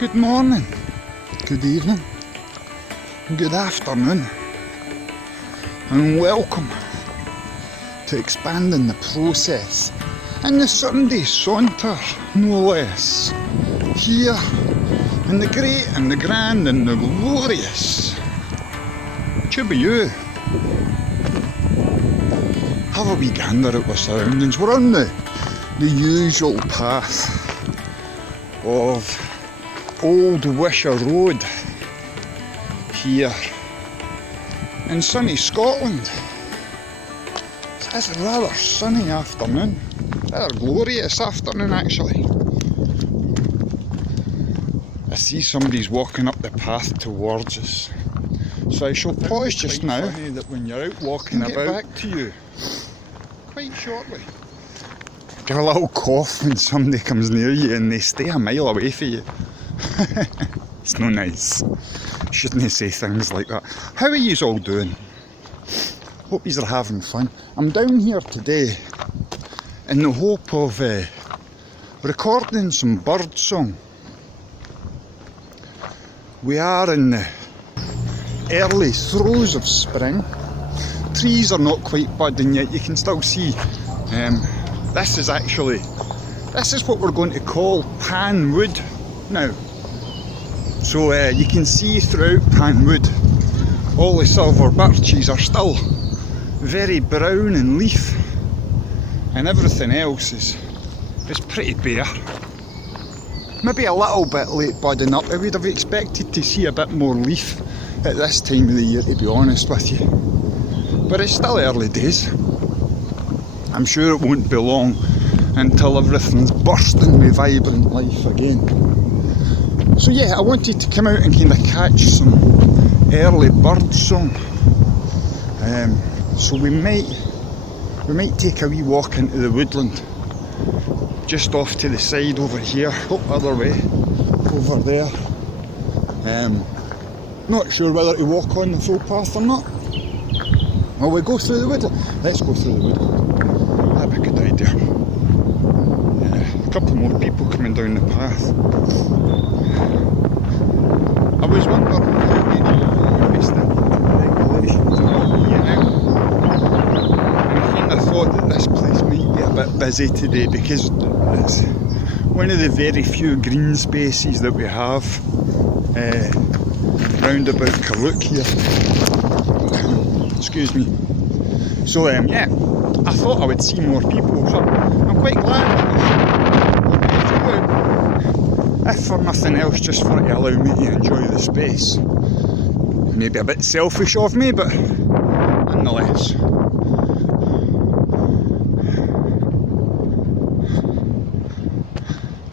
Good morning, good evening, good afternoon, and welcome to Expanding the Process in the Sunday Saunter, no less, here in the great and the grand and the glorious Chibayou. Have a wee gander at our surroundings. We're on the usual path of Old Wisher Road here in sunny Scotland. It's a rather sunny afternoon, rather glorious afternoon actually. I see somebody's walking up the path towards us, so I shall pause just now. Funny that when you're out walking about, get back to you quite shortly. Give a little cough when somebody comes near you and they stay a mile away from you. It's no nice. Shouldn't say things like that. How are yous all doing? Hope yous are having fun. I'm down here today in the hope of recording some bird song. We are in the early throes of spring. Trees are not quite budding yet. You can still see this is what we're going to call pan wood now. So you can see throughout pan wood all the silver birches are still very brown in leaf, and everything else is pretty bare. Maybe a little bit late budding up. I would have expected to see a bit more leaf at this time of the year, to be honest with you, but it's still early days. I'm sure it won't be long until everything's bursting with vibrant life again. So yeah, I wanted to come out and kind of catch some early bird song. So we might take a wee walk into the woodland, just off to the side over here. Oh, other way, over there. Not sure whether to walk on the full path or not. Well, we go through the woodland. Let's go through the woodland. That'd be a good idea. A couple more people coming down the path. I was wondering how many people still to the regulations about being out. And I kind of thought that this place might be a bit busy today because it's one of the very few green spaces that we have round about Carluke here. Excuse me. So yeah, I thought I would see more people, so I'm quite glad. If for nothing else, just for it to allow me to enjoy the space. Maybe a bit selfish of me, but nonetheless.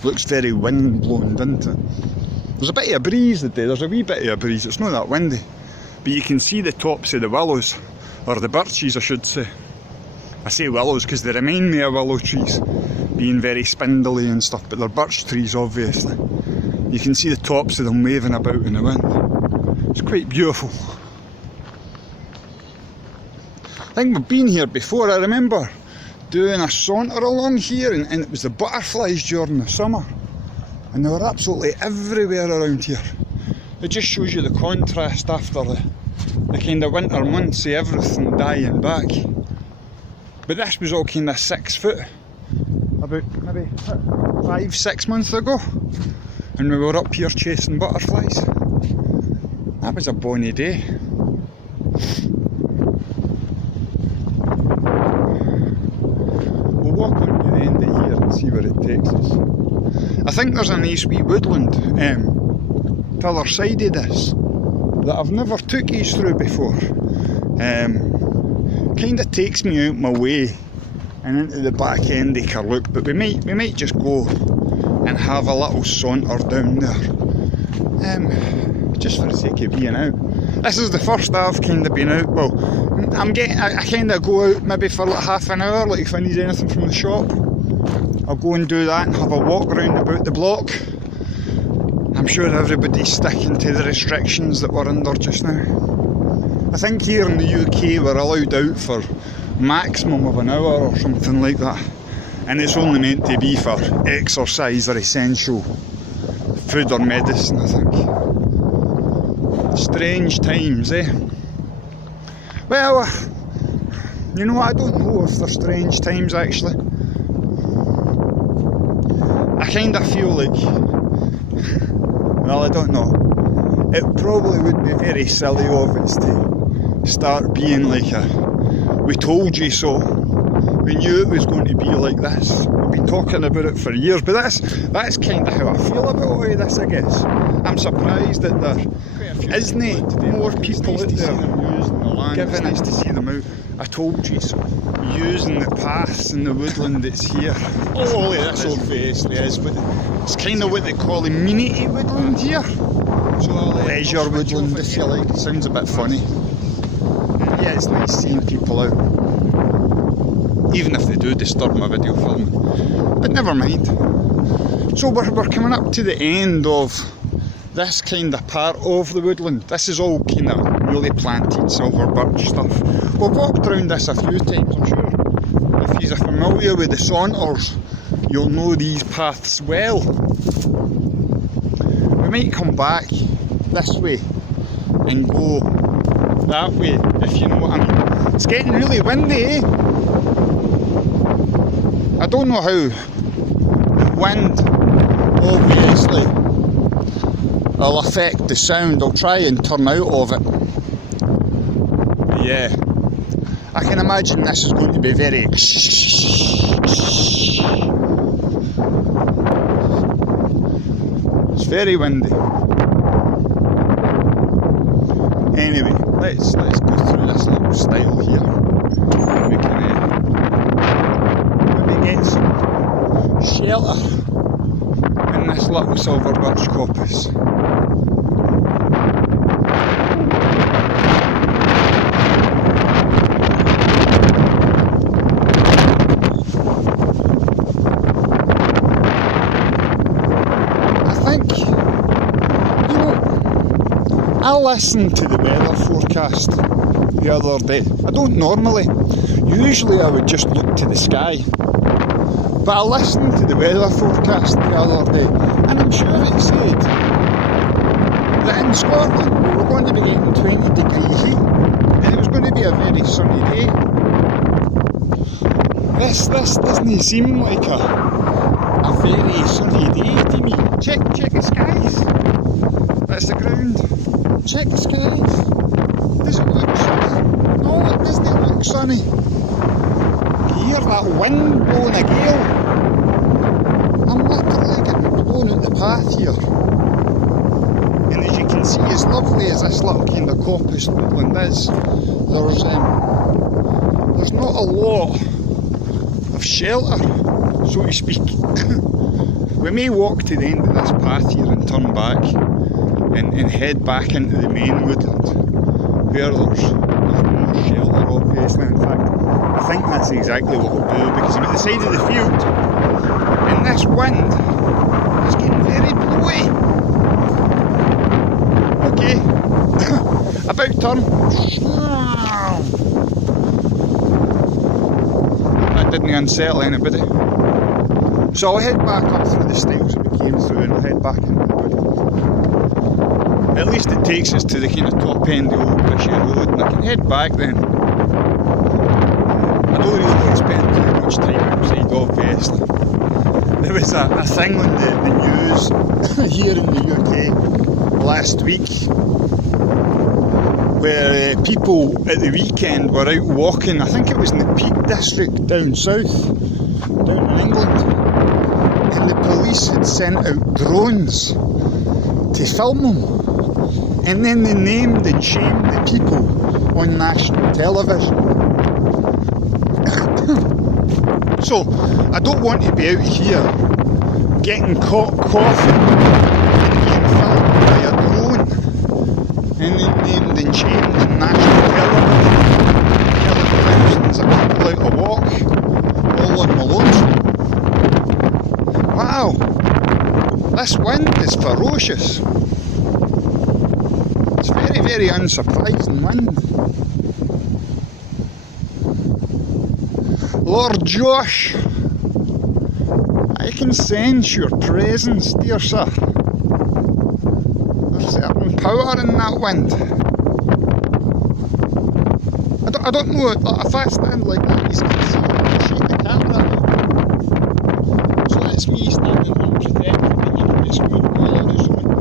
Looks very wind blown, doesn't it? There's a bit of a breeze today, there's a wee bit of a breeze, it's not that windy. But you can see the tops of the willows, or the birches I should say. I say willows because they remind me of willow trees, being very spindly and stuff, but they're birch trees obviously. You can see the tops of them waving about in the wind. It's quite beautiful. I think we've been here before. I remember doing a saunter along here, and it was the butterflies during the summer, and they were absolutely everywhere around here. It just shows you the contrast after the kind of winter months of everything dying back. But this was all kind of 6 foot, about maybe 5-6 months ago, and we were up here chasing butterflies. That was a bonny day. We'll walk on to the end of here and see where it takes us. I think there's a nice wee woodland to the other side of this that I've never took you through before. Kind of takes me out my way and into the back end of Carluke, but we might just go and have a little saunter down there, just for the sake of being out. This is the first I've kind of been out. Well, I kind of go out maybe for like half an hour, like if I need anything from the shop, I'll go and do that and have a walk round about the block. I'm sure everybody's sticking to the restrictions that we're under just now. I think here in the UK we're allowed out for maximum of an hour or something like that, and it's only meant to be for exercise or essential food or medicine, I think. Strange times, eh? Well, you know, I don't know if they're strange times actually. I kind of feel like, well, I don't know. It probably would be very silly of us to start being like we told you so. We knew it was going to be like this. We've been talking about it for years, but that's kind of how I feel about all of this, I guess. I'm surprised that there isn't more people out there using the land. It's nice to see them out. I told you so. Using the paths and the woodland that's here. Oh, this obviously is, but it's kind of what they call amenity woodland here. So leisure woodland, if you like. It sounds a bit funny. Yeah, it's nice seeing people out. Even if they do disturb my video filming. But never mind. So we're coming up to the end of this kind of part of the woodland. This is all kind of newly planted silver birch stuff. We've walked around this a few times, I'm sure. If you're familiar with the Saunters, you'll know these paths well. We might come back this way and go that way, if you know what I mean. It's getting really windy, eh? I don't know how the wind, obviously, will affect the sound. I'll try and turn out of it. But yeah, I can imagine this is going to be very... It's very windy. Anyway, let's go through this little stile here. We can maybe get some shelter in this little silver birch coppice. I listened to the weather forecast the other day. I don't normally. Usually I would just look to the sky. But I listened to the weather forecast the other day, and I'm sure it said that in Scotland we were going to be getting 20-degree heat, and it was going to be a very sunny day. This doesn't seem like a very sunny day to me. Check the skies. That's the ground. Check the skies. Does it look sunny? No, it doesn't look sunny. You hear that wind blowing a gale? I'm literally getting blown out the path here. And as you can see, as lovely as this little kind of coppice woodland is, there's not a lot of shelter, so to speak. We may walk to the end of this path here and turn back and head back into the main woodland where there's more shelter, obviously. In fact, I think that's exactly what we'll do, because I'm at the side of the field and this wind is getting very blowy. Okay, about turn. That didn't unsettle anybody. So I'll head back up through the stiles that we came through and I'll head back into the wood. At least it takes us to the kind of top end of the old bushy road, and I can head back then. I don't really want to spend too much time outside, obviously. There was a thing on the news here in the UK last week where people at the weekend were out walking. I think it was in the Peak District down south, down in England, and the police had sent out drones to film them. And then they named and shamed the people on national television. So, I don't want to be out here getting caught coughing and being filmed by a drone and then named and shamed on national television. Killing thousands of people out a walk, all on my lonesome. Wow, this wind is ferocious. Very, very unsurprising wind. Lord Josh, I can sense your presence, dear sir. some power in that wind. I don't know, like, if I stand like that, you can see the sheet of the camera. So that's me standing unprotected, and you can just move all over something.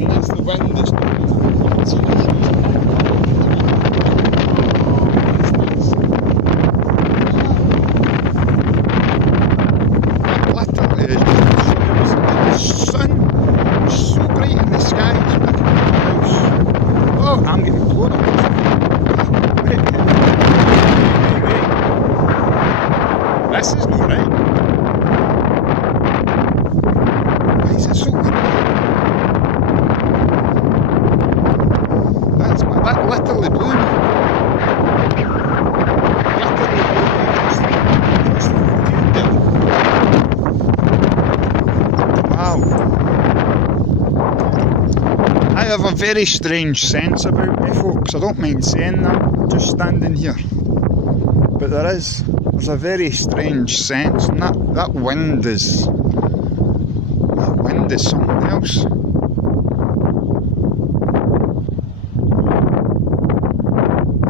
And that's the wind that's doing it. You can see the sheet of the I'm getting blown up. Wait. This is not right. Why is it so windy? That literally blew me. Literally blew me across the field there. Wow. I have a very strange sense about me, folks. I don't mind saying that, just standing here. But there's a very strange sense, and that wind is something else.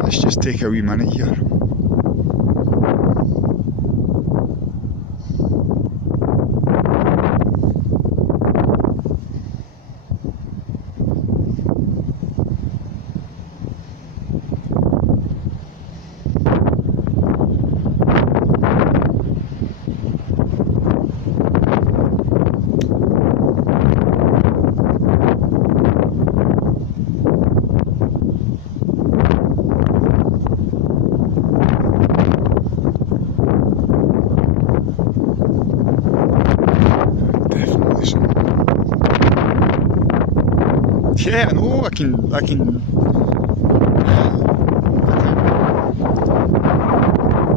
Let's just take a wee minute here. Yeah, I know, I can.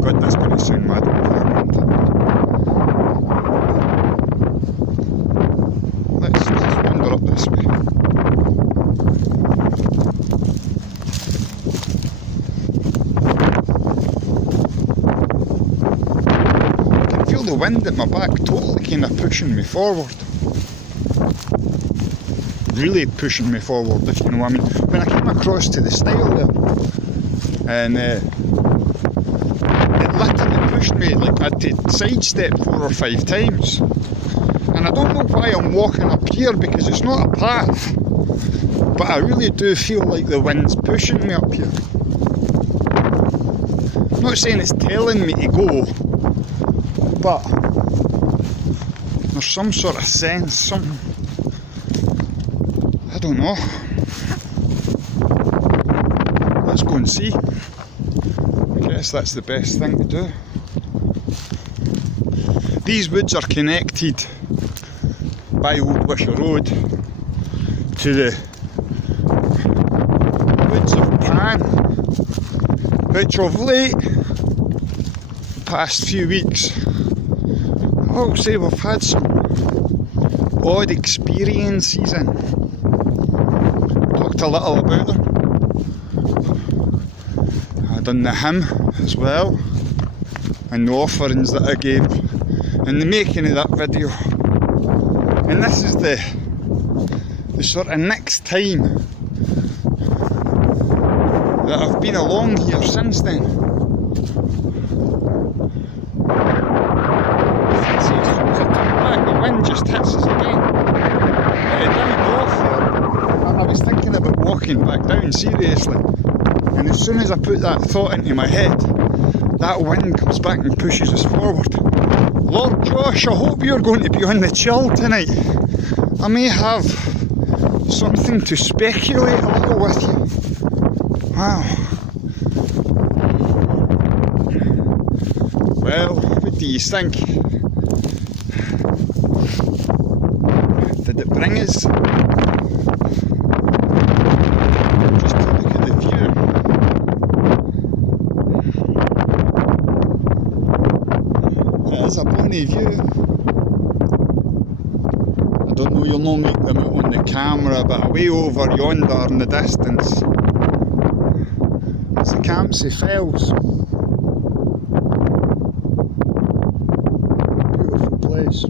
God, that's going to sound mad. Let's wander up this way. I can feel the wind at my back totally kind of pushing me forward. Really pushing me forward, if you know what I mean. When I came across to the stile there, and it literally pushed me, like I had to sidestep 4 or 5 times. And I don't know why I'm walking up here, because it's not a path, but I really do feel like the wind's pushing me up here. I'm not saying it's telling me to go, but there's some sort of sense, something. I don't know. Let's go and see. I guess that's the best thing to do. These woods are connected by Old Wisher Road to the woods of Pan, which of late, past few weeks, I'll say we've had some odd experiences in. Talked a little about them. I done the hymn as well, and the offerings that I gave in the making of that video. And this is the sort of next time that I've been along here since then. The wind just hits us again. It died off there. I was thinking about walking back down, seriously. And as soon as I put that thought into my head, that wind comes back and pushes us forward. Lord Josh, I hope you're going to be on the chill tonight. I may have something to speculate a little with you. Wow. Well, what do you think? Did it bring us? Just to look at the view. It's a bonny view. I don't know, you'll not make them out on the camera, but way over yonder in the distance, it's the Campsie Fells. Beautiful place.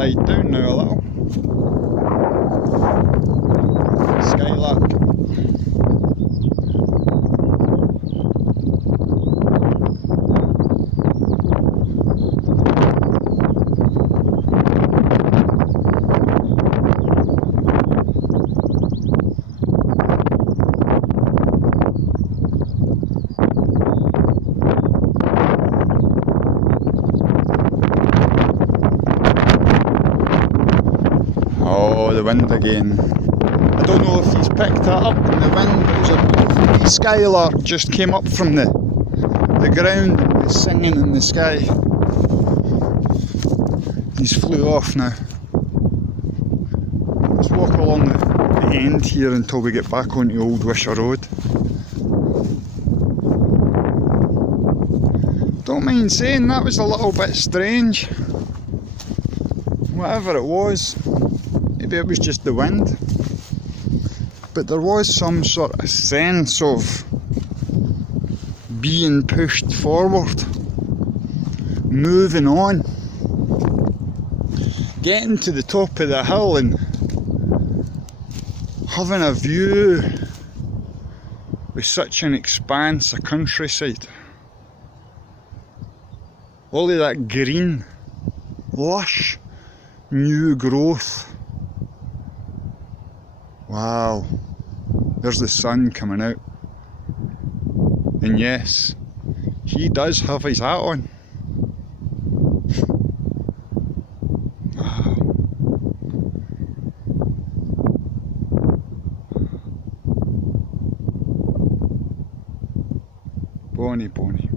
died down now a little. Skylark. Oh, the wind again. I don't know if he's picked that up in the wind, but there's a beautiful wee skylark just came up from the ground and was singing in the sky. He's flew off now. Let's walk along the end here until we get back onto Old Wishaw Road. Don't mind saying that was a little bit strange. Whatever it was, maybe it was just the wind. But there was some sort of sense of being pushed forward, moving on, getting to the top of the hill and having a view with such an expanse of countryside. All of that green, lush, new growth. Wow, there's the sun coming out. And yes, he does have his hat on. Wow. Bonny, bonny.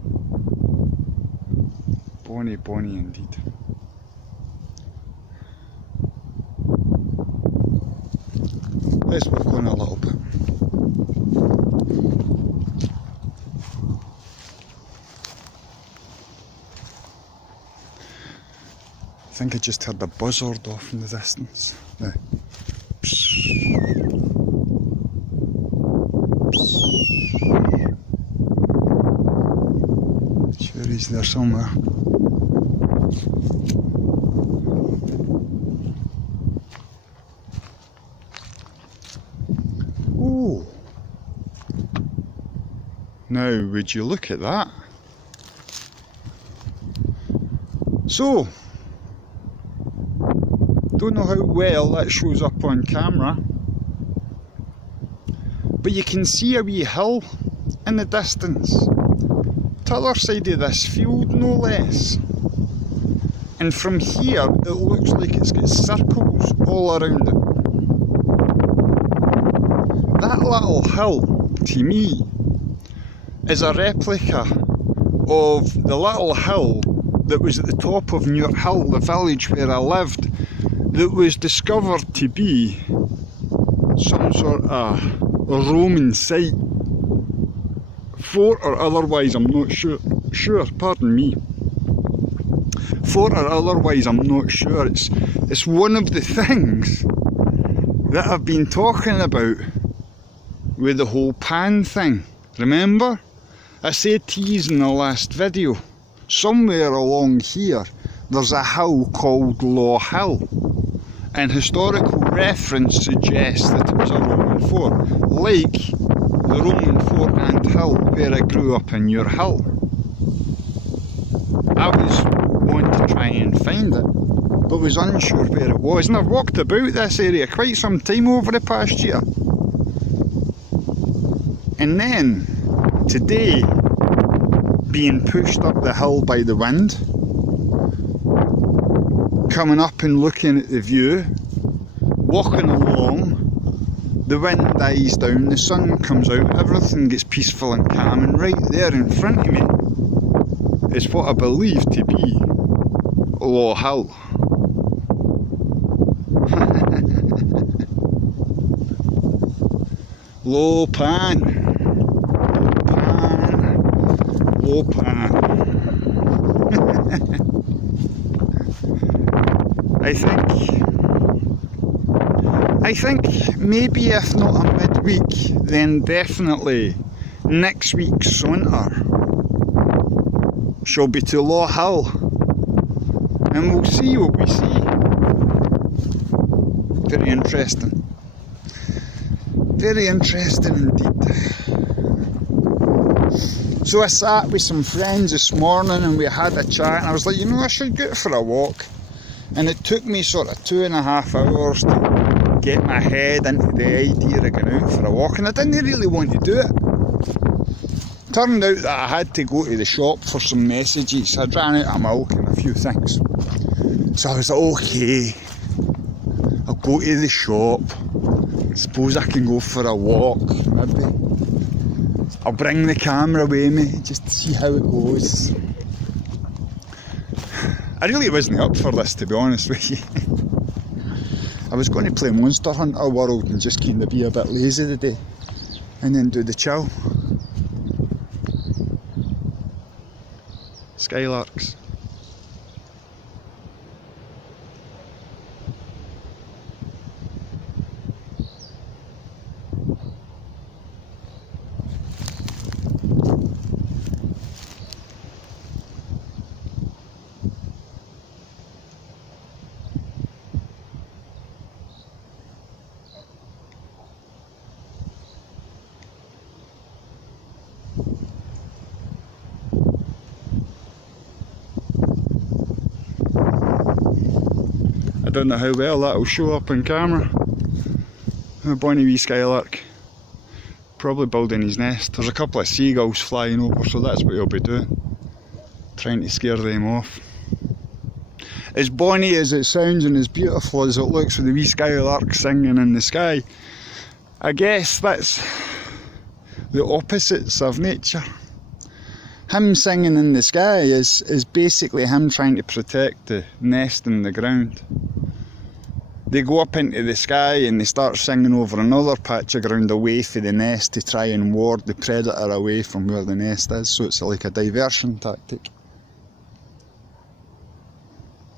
Bonny, bonny indeed. Let's walk on a little bit. I think I just heard a buzzard off in the distance. Yeah. Sure he's there somewhere. Oh! Now, would you look at that? So, don't know how well that shows up on camera, but you can see a wee hill in the distance, to the other side of this field no less. And from here it looks like it's got circles all around it. That little hill, to me, is a replica of the little hill that was at the top of Muir Hill, the village where I lived, that was discovered to be some sort of Roman site. Fort or otherwise, I'm not sure, pardon me. Fort or otherwise, I'm not sure. It's one of the things that I've been talking about with the whole pan thing. Remember? I said to you in the last video, somewhere along here there's a hill called Law Hill, and historical reference suggests that it was a Roman fort, like the Roman fort and hill where I grew up in Muir Hill. I was wanting to try and find it, but was unsure where it was, and I've walked about this area quite some time over the past year. And then, today, being pushed up the hill by the wind, coming up and looking at the view, walking along, the wind dies down, the sun comes out, everything gets peaceful and calm, and right there in front of me is what I believe to be Law Hill. Low pan. Low pan. I think maybe if not a midweek, then definitely next week's Saunter shall be to Law Hill, and we'll see what we see. Very interesting. Very interesting indeed. So I sat with some friends this morning and we had a chat, and I was like, you know, I should go for a walk. And it took me sort of 2.5 hours to get my head into the idea of going out for a walk, and I didn't really want to do it. Turned out that I had to go to the shop for some messages. I'd ran out of milk and a few things. So I was like, okay, I'll go to the shop. Suppose I can go for a walk, maybe. I'll bring the camera with me just to see how it goes. I really wasn't up for this, to be honest with you. I was going to play Monster Hunter World and just kind of be a bit lazy today and then do the chill. Skylarks. I don't know how well that'll show up on camera. A bonny wee skylark, probably building his nest. There's a couple of seagulls flying over, so that's what he'll be doing, trying to scare them off. As bonny as it sounds and as beautiful as it looks with the wee skylark singing in the sky, I guess that's the opposites of nature. Him singing in the sky is basically him trying to protect the nest in the ground. They go up into the sky and they start singing over another patch of ground away from the nest to try and ward the predator away from where the nest is, so it's like a diversion tactic.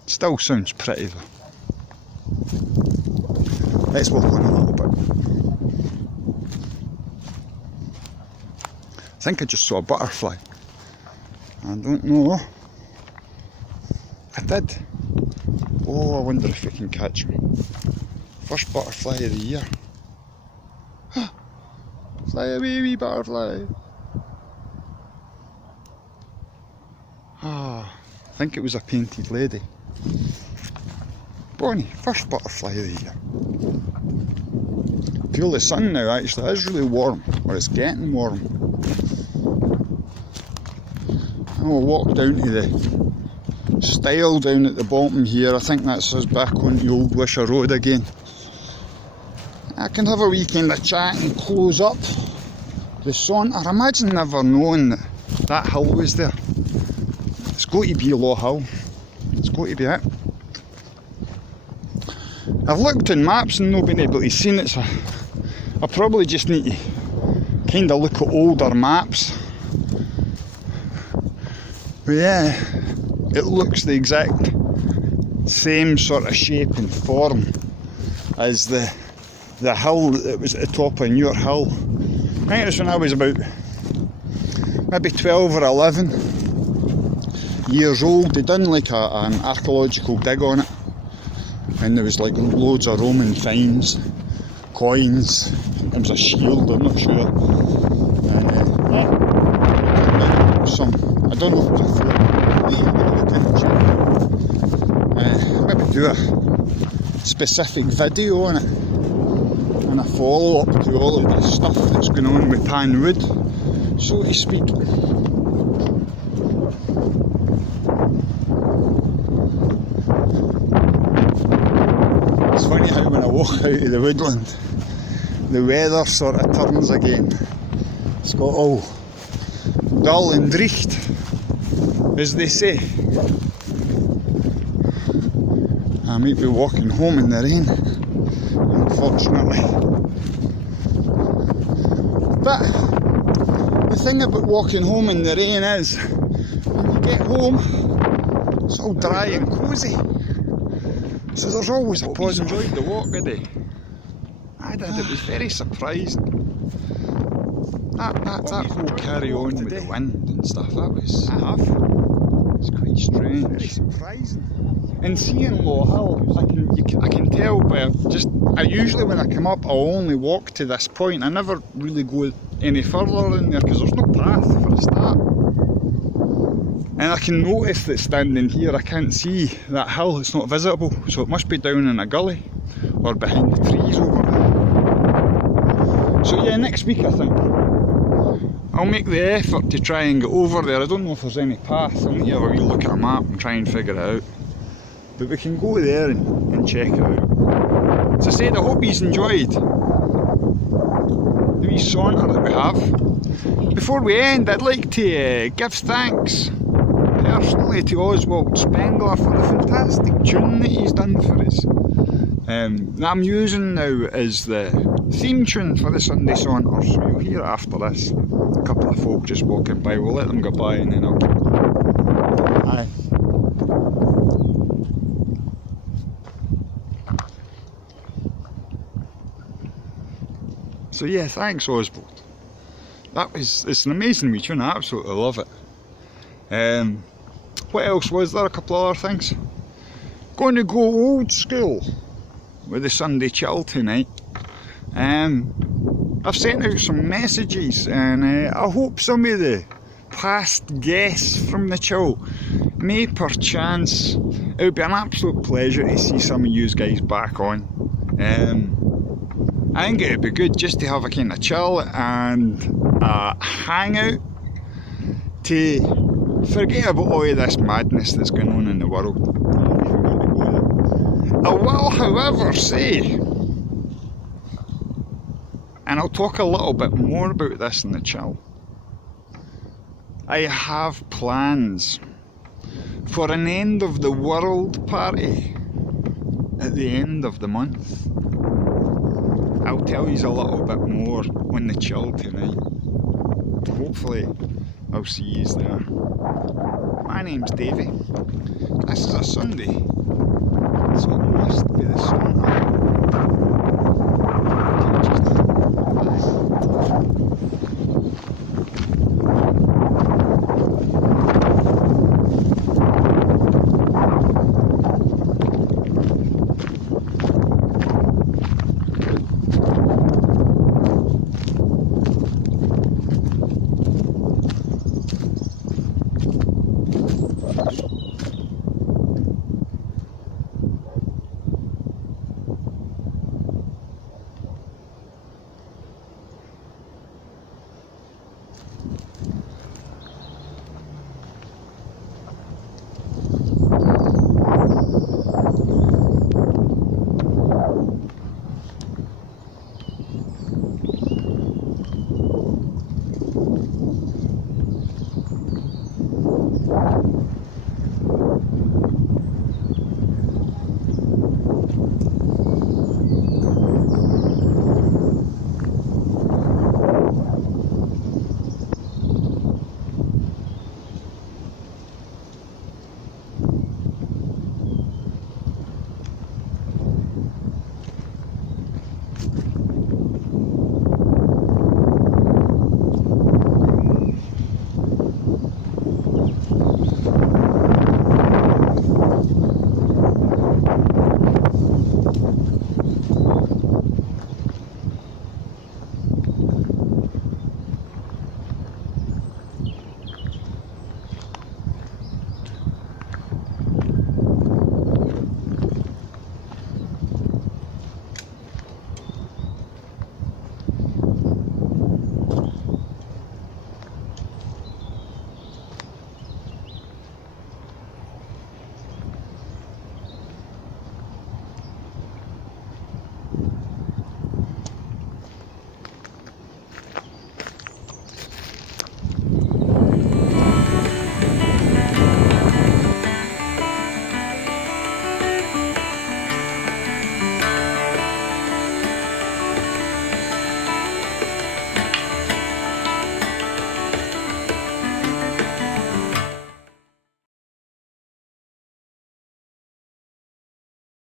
Still sounds pretty though. Let's walk on a little bit. I think I just saw a butterfly. I don't know. I did. Oh, I wonder if it can catch me. First butterfly of the year. Fly away, wee butterfly. I think it was a painted lady. Bonnie, first butterfly of the year. Feel the sun now actually, it is really warm, or it's getting warm. And we'll walk down to the stile down at the bottom here. I think that's us back on the old Wisher Road again. I can have a wee kind of chat and close up the Saunter. Imagine never knowing that that hill was there. It's got to be Low Hill. It's got to be it. I've looked in maps and not been able to see it, so I probably just need to kind of look at older maps. But yeah, it looks the exact same sort of shape and form as the hill that was at the top of Newer Hill. I think it was when I was about maybe 12 or 11 years old. They done like an archaeological dig on it, and there was like loads of Roman finds, coins. There was a shield, I'm not sure. And some, I don't know if it was a fort. Maybe do a specific video on it and a follow up to all of the stuff that's going on with Panwood, so to speak. It's funny how when I walk out of the woodland, the weather sort of turns again. It's got all dull and drecht, as they say. I might be walking home in the rain, unfortunately. But the thing about walking home in the rain is, when you get home, it's all dry and cosy. So there's always a positive. Enjoyed the walk today. I did. It was very surprising. That whole carry on with the wind and stuff. That was It's quite strange. Very surprising. And seeing Low Hill, I can tell by I usually when I come up, I'll only walk to this point. I never really go any further in there because there's no path for a start. And I can notice that standing here, I can't see that hill. It's not visible, so it must be down in a gully or behind the trees over there. So yeah, next week I think I'll make the effort to try and get over there. I don't know if there's any path. I'll need to have a wee look at a map and try and figure it out. But we can go there and check it out. As I said, I hope you've enjoyed the wee saunter that we have. Before we end, I'd like to give thanks personally to Oswald Spengler for the fantastic tune that he's done for us. That I'm using now as the theme tune for the Sunday Saunter, so you'll hear it after this. A couple of folk just walking by, we'll let them go by and then I'll keep going. Aye. So yeah, thanks Oswald. It's an amazing wee tune, I absolutely love it. What else was there? A couple of other things. Going to go old school with the Sunday chill tonight. I've sent out some messages and I hope some of the past guests from the chill may perchance, it would be an absolute pleasure to see some of you guys back on. I think it would be good just to have a kind of chill and a hangout to forget about all of this madness that's going on in the world. I will, however, say, and I'll talk a little bit more about this in the chill, I have plans for an end of the world party at the end of the month. I'll tell you a little bit more on the chill tonight. Hopefully I'll see you there. My name's Davie. This is a Sunday, so it must be the Saunter. Bye.